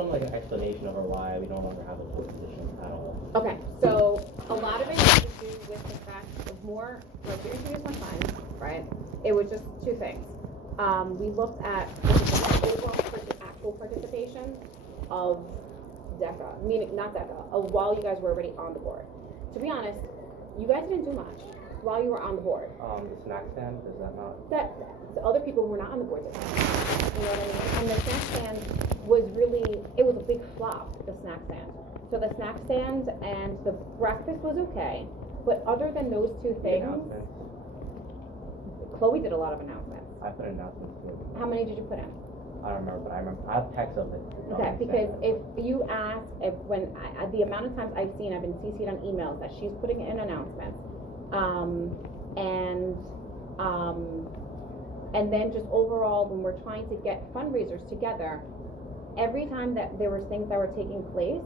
want like an explanation over why we no longer have a board position at all. Okay, so a lot of it has to do with the fact of more, like to introduce my clients, right? It was just two things. We looked at overall actual participation of DECA, meaning not DECA, while you guys were already on the board. To be honest, you guys didn't do much while you were on the board. The snack stand, is that not? That the other people who were not on the board did that. You know what I mean? And the snack stand was really, it was a big flop, the snack stand. So the snack stand and the breakfast was okay, but other than those two things, Chloe did a lot of announcements. I put announcements too. How many did you put in? I don't remember, but I remember I have text of it. Okay, because if you ask, the amount of times I've seen, I've been CC'd on emails that she's putting in announcements, and then just overall when we're trying to get fundraisers together, every time that there were things that were taking place,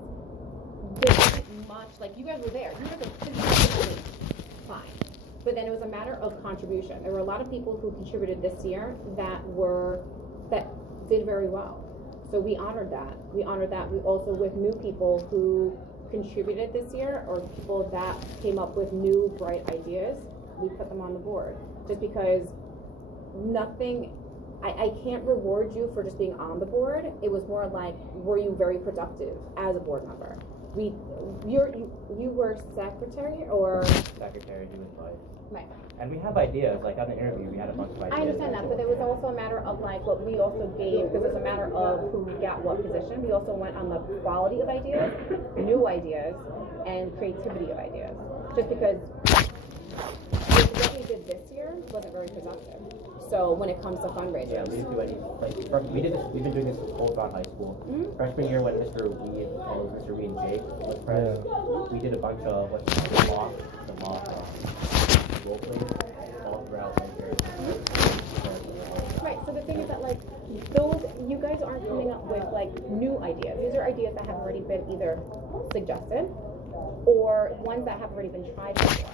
there wasn't much, like you guys were there, you guys were physically fine. But then it was a matter of contribution. There were a lot of people who contributed this year that did very well. So we honored that. We also with new people who contributed this year or people that came up with new bright ideas, we put them on the board. Just because I can't reward you for just being on the board. It was more like, were you very productive as a board member? You were secretary or? Secretary, he was vice. Right. And we have ideas, like on the interview, we had a bunch of ideas. I understand that, but it was also a matter of like what we also gave, because it's a matter of who got what position. We also went on the quality of ideas, new ideas, and creativity of ideas. Just because what we did this year wasn't very productive. So when it comes to fundraisers. Yeah, we didn't do any, we've been doing this since Old Brown High School. Mm-hmm. Freshman year when Mr. Reed and Jake was friends, we did a bunch of the mock role plays all throughout the year. Right, so the thing is that like you guys aren't coming up with like new ideas. These are ideas that have already been either suggested or ones that have already been tried before.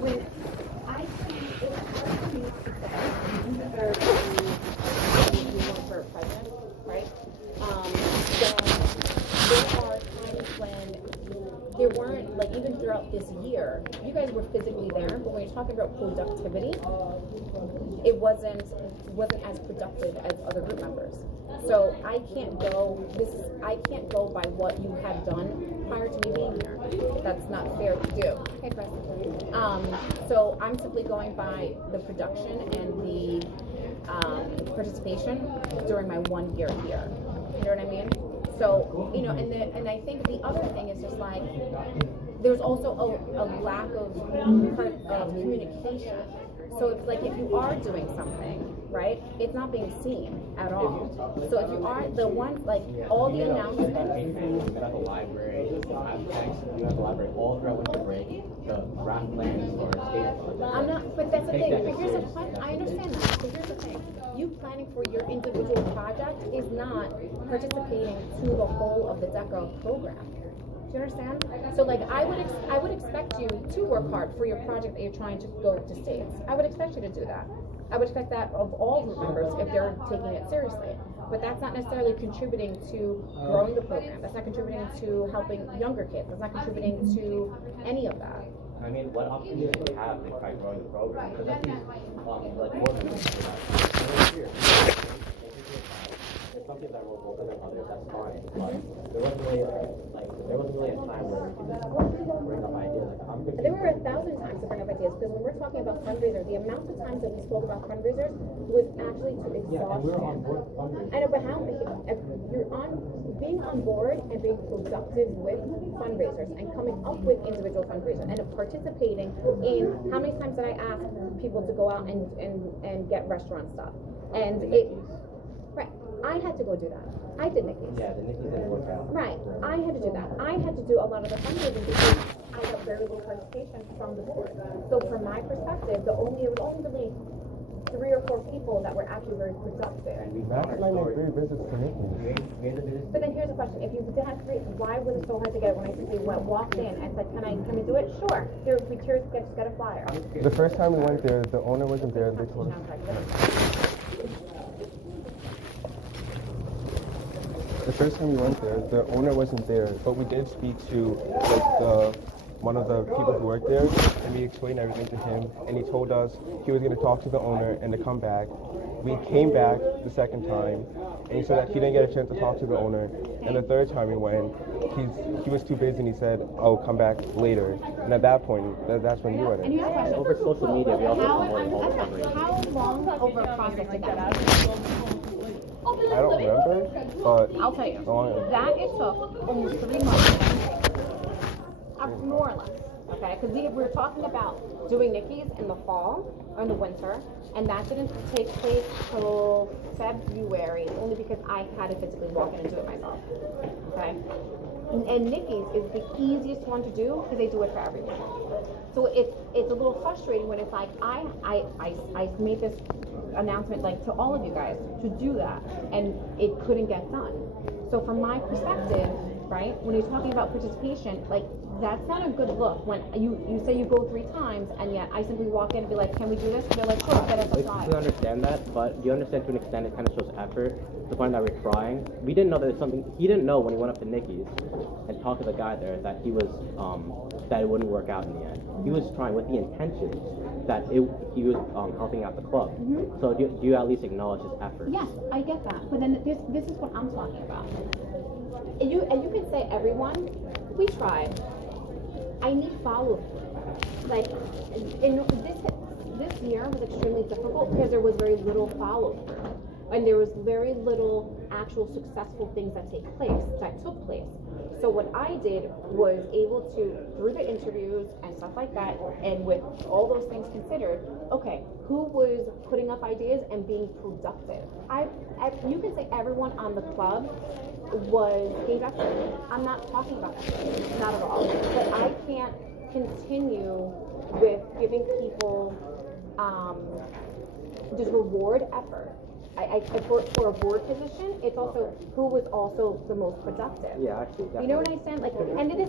When I see it's hard for me to say you want for president, right? There are times when there weren't, like even throughout this year, you guys were physically there, but when you're talking about productivity, it wasn't as productive as other group members. So I can't go by what you have done prior to me being here. That's not fair to do. Okay, so I'm simply going by the production and the participation during my 1 year here. You know what I mean? So, you know, and I think the other thing is just like, there's also a lack of communication. So it's like if you are doing something, right, it's not being seen at all. So if you are the one, like all the announcements. You have a library, you have a library all throughout winter break to draft plans for state projects. I'm not, but that's the thing. But here's the fun. I understand that. But here's the thing. You planning for your individual project is not participating to the whole of the DECA program. Do you understand? So like I would expect you to work hard for your project that you're trying to go to states. I would expect you to do that. I would expect that of all group members if they're taking it seriously. But that's not necessarily contributing to growing the program. That's not contributing to helping younger kids. That's not contributing to any of that. I mean, what opportunities do we have to try growing the program? Because at least, like board members, there's some people that were vocal than others, that's fine. But there wasn't really a time where we could just bring up ideas. There were 1,000 times to bring up ideas, because when we're talking about fundraisers, the amount of times that we spoke about fundraisers was actually to exhaust. Yeah, and we were on board fundraisers. I know, but how if you're being on board and being productive with fundraisers and coming up with individual fundraisers and participating in how many times did I ask people to go out and get restaurant stuff? And right. I had to go do that. I did Nikki's. Yeah, the Nikki's didn't work out. Right. I had to do that. I had to do a lot of the fundraising because I got very little participation from the board. So from my perspective, it was only really 3 or 4 people that were actually very productive. And we Max and I made 3 visits to Nikki. we had the business. But then here's the question: if you did have 3, why was it so hard to get it when I simply walked in and said, "Can we do it?" Sure. Here, we just get a flyer. The first time we went there, the owner wasn't there. They told us. The first time we went there, the owner wasn't there, but we did speak to one of the people who worked there, and we explained everything to him, and he told us he was going to talk to the owner and to come back. We came back the second time, and he said that he didn't get a chance to talk to the owner, and the third time we went, he was too busy, and he said, "Oh, come back later." And at that point, that's when you went And in. here's a question: Over social media, we also promoted all the how fundraising. long over a process did that take? I don't remember, but I'll tell you. Oh, yeah. That it took almost 3 months. More or less. Okay? Because we were talking about doing Nikki's in the fall or in the winter, and that didn't take place till February, only because I had to physically walk in and do it myself. Okay? And Nikki's is the easiest one to do because they do it for everyone. So it's a little frustrating when it's like I made this announcement like to all of you guys to do that, and it couldn't get done. So from my perspective, right, when you're talking about participation, like that's not a good look when you say you go 3 times and yet I simply walk in and be like, "Can we do this?" And they're like, "Sure, get us a flyer." We understand that, but do you understand to an extent it kind of shows effort to the point that we're trying. We didn't know that it's something. He didn't know when he went up to Nikki's and talked to the guy there that he was that it wouldn't work out in the end. He was trying with the intention that he was helping out the club. Mm-hmm. So do you at least acknowledge his effort? Yes, I get that. But then this is what I'm talking about. And you can say everyone, we tried. I need follow through. Like this year was extremely difficult because there was very little follow through. And there was very little actual successful things that took place. So what I did was able to, through the interviews and stuff like that, and with all those things considered, okay, who was putting up ideas and being productive? You can say everyone on the club gave effort. I'm not talking about that, not at all. But I can't continue with giving people just reward effort. For a board position, it's also who was also the most productive. Yeah, actually. Definitely. You know what I stand? Like, and this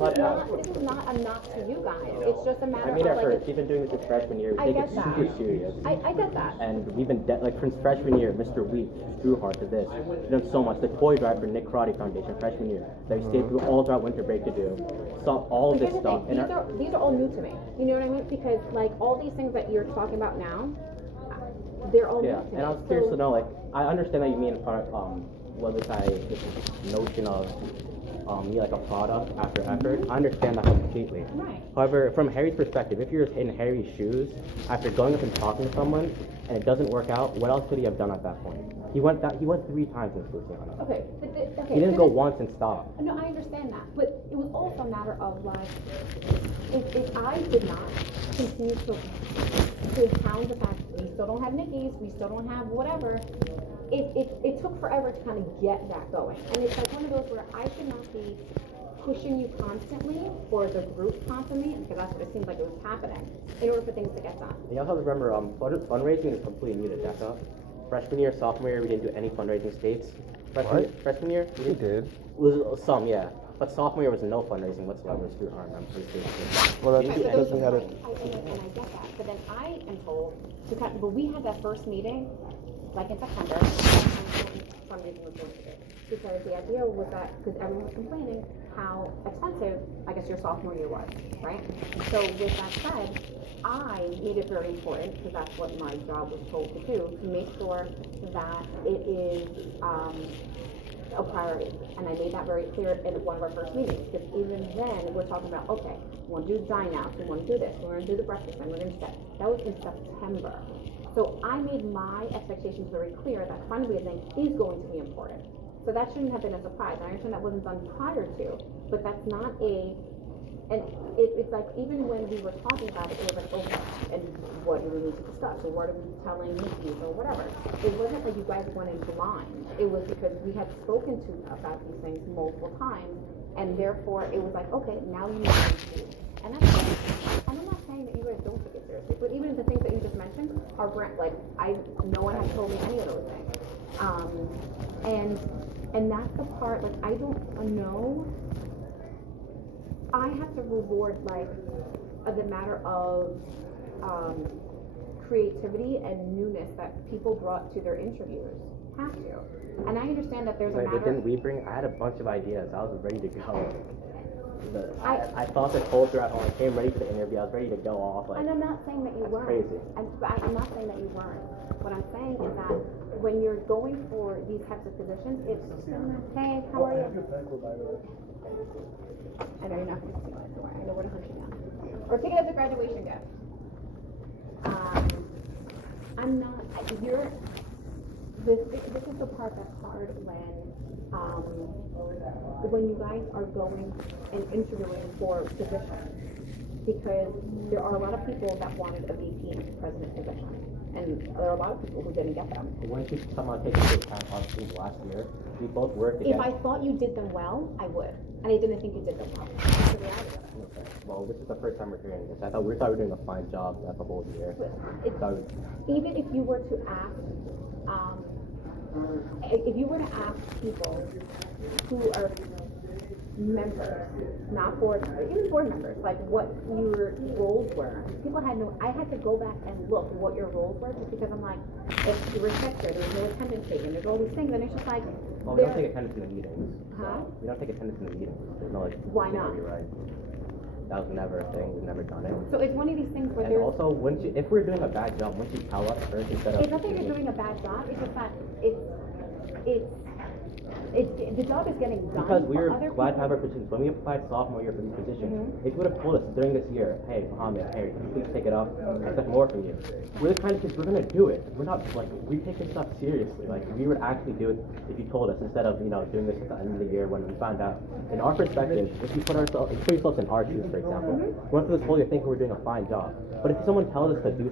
is not a knock to you guys. It's just a matter I mean, of like. we've been doing this since freshman year. We take it super serious. I get that. And we've been like since freshman year, Mr. Wheat drew hard to this. We've done so much. The toy drive for Nick Karate Foundation freshman year that we stayed through all throughout winter break to do. Saw all of this stuff. These are all new to me. You know what I mean? Because like all these things that you're talking about now, they're all new to me. And I was curious to know, like, I understand that you mean part this notion of me like a product after effort. I understand that completely. Right. However, from Harry's perspective, if you're in Harry's shoes, after going up and talking to someone and it doesn't work out, what else could he have done at that point? He went 3 times in Luciano. Okay. He didn't go once and stop. No, I understand that, but it was also a matter of like, if I did not continue to pound the fact that we still don't have Nikki's, we still don't have whatever, it took forever to kind of get that going. And it's like one of those where I should not be pushing you constantly, or the group constantly, because that's what it seemed like it was happening, in order for things to get done. You also have to remember, fundraising is completely new to DECA. Freshman year, sophomore year, we didn't do any fundraising states. Freshman year? We did. It was some, yeah. But sophomore year was no fundraising whatsoever. I'm pretty sure. Well, that's because we had And I get that, but then I am told to cut. But we had that first meeting, like in September, fundraising was going to do. Because the idea was that because everyone was complaining how expensive, I guess your sophomore year was, right? So with that said, I made it very important, because that's what my job was told to do, to make sure that it is a priority. And I made that very clear in one of our first meetings, because even then we're talking about, okay, we want to do dine out, we want to do this, we're going to do the breakfast, and we're going to do that. That was in September. So I made my expectations very clear that fundraising is going to be important. So that shouldn't have been a surprise. I understand that wasn't done prior to, but that's not and it's like, even when we were talking about it, it was like, okay, and what do we need to discuss, or what are we telling Nikki's, or whatever. It wasn't like you guys went in blind. It was because we had spoken to about these things multiple times, and therefore it was like, okay, now you need to do. And that's fine. And I'm not saying that you guys don't take it seriously, but even the things that you just mentioned, our grant, like, no one has told me any of those things. And that's the part, like, I don't know. I have to reward, like, the matter of creativity and newness that people brought to their interviewers. Have to. And I understand that there's a But matter. didn't we bring? I had a bunch of ideas. I was ready to go. I thought this whole throughout. When I came ready for the interview, I was ready to go off. Like, And I'm not saying that you weren't. crazy. I'm not saying that you weren't. What I'm saying is that when you're going for these types of positions, it's hey, how are you? I know you're not going to see my door. I know where to hunt you down. Or take it as a graduation gift. I'm not. You're. This is the part that's hard when you guys are going and interviewing for positions, because there are a lot of people that wanted a VP president position, and there are a lot of people who didn't get them. Once you somehow take into account all the things last year, we both worked If against. I thought you did them well, I would, and I didn't think you did them well. That's the reality of it. Okay. Well, this is the first time we're hearing this. I thought we were doing a fine job that the whole year. It's, So, even if you were to ask, if you were to ask people who are members, not board, even board members, like what your roles were, people had no. I had to go back and look what your roles were, just because I'm like, if you were sector, there was no attendance taken, there's all these things, and it's just like. well, we don't take attendance in the meetings. Huh? We don't take attendance in the meetings. There's no like. Why not? You're right. That was never a thing. We've never done it. So it's one of these things where And there's. also, if we're doing a bad job, once you tell us first instead of. It's not that you're doing a bad job. It's just that the job is getting done. Because we were for other glad to have our people. positions. When we applied sophomore year for these positions, Mhm. if you would have told us during this year, hey, Mohammed, hey, can you please take it up? I expect more from you. We're the kind of kids, we're going to do it. We're not, like, we take this stuff seriously. Like, we would actually do it if you told us instead of, doing this at the end of the year when we found out. In our perspective, if you put yourselves in our shoes, for example, we went through this whole year thinking we're doing a fine job. But if someone tells us to do